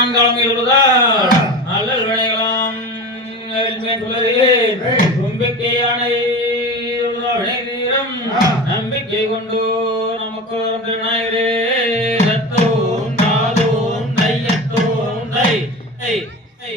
பெருமான் காலம் எழுதா அல்லல் விளையலாம். நம்பிக்கையான நம்பிக்கை கொண்டு நமக்கு விநாயகரே ரத்தோம் நாதோம் நை எத்தோம் நை ஐ ஐ.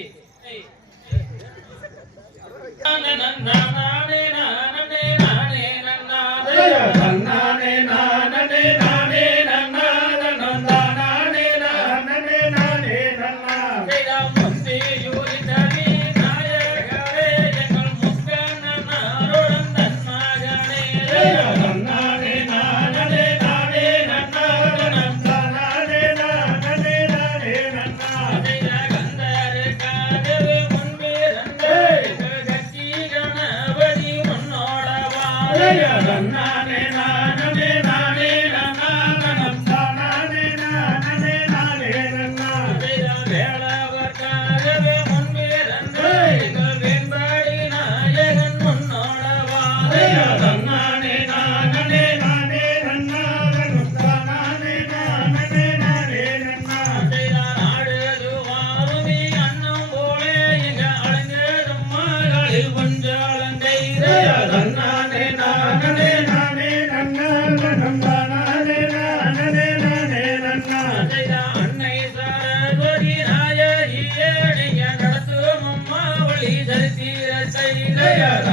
जय Yeah.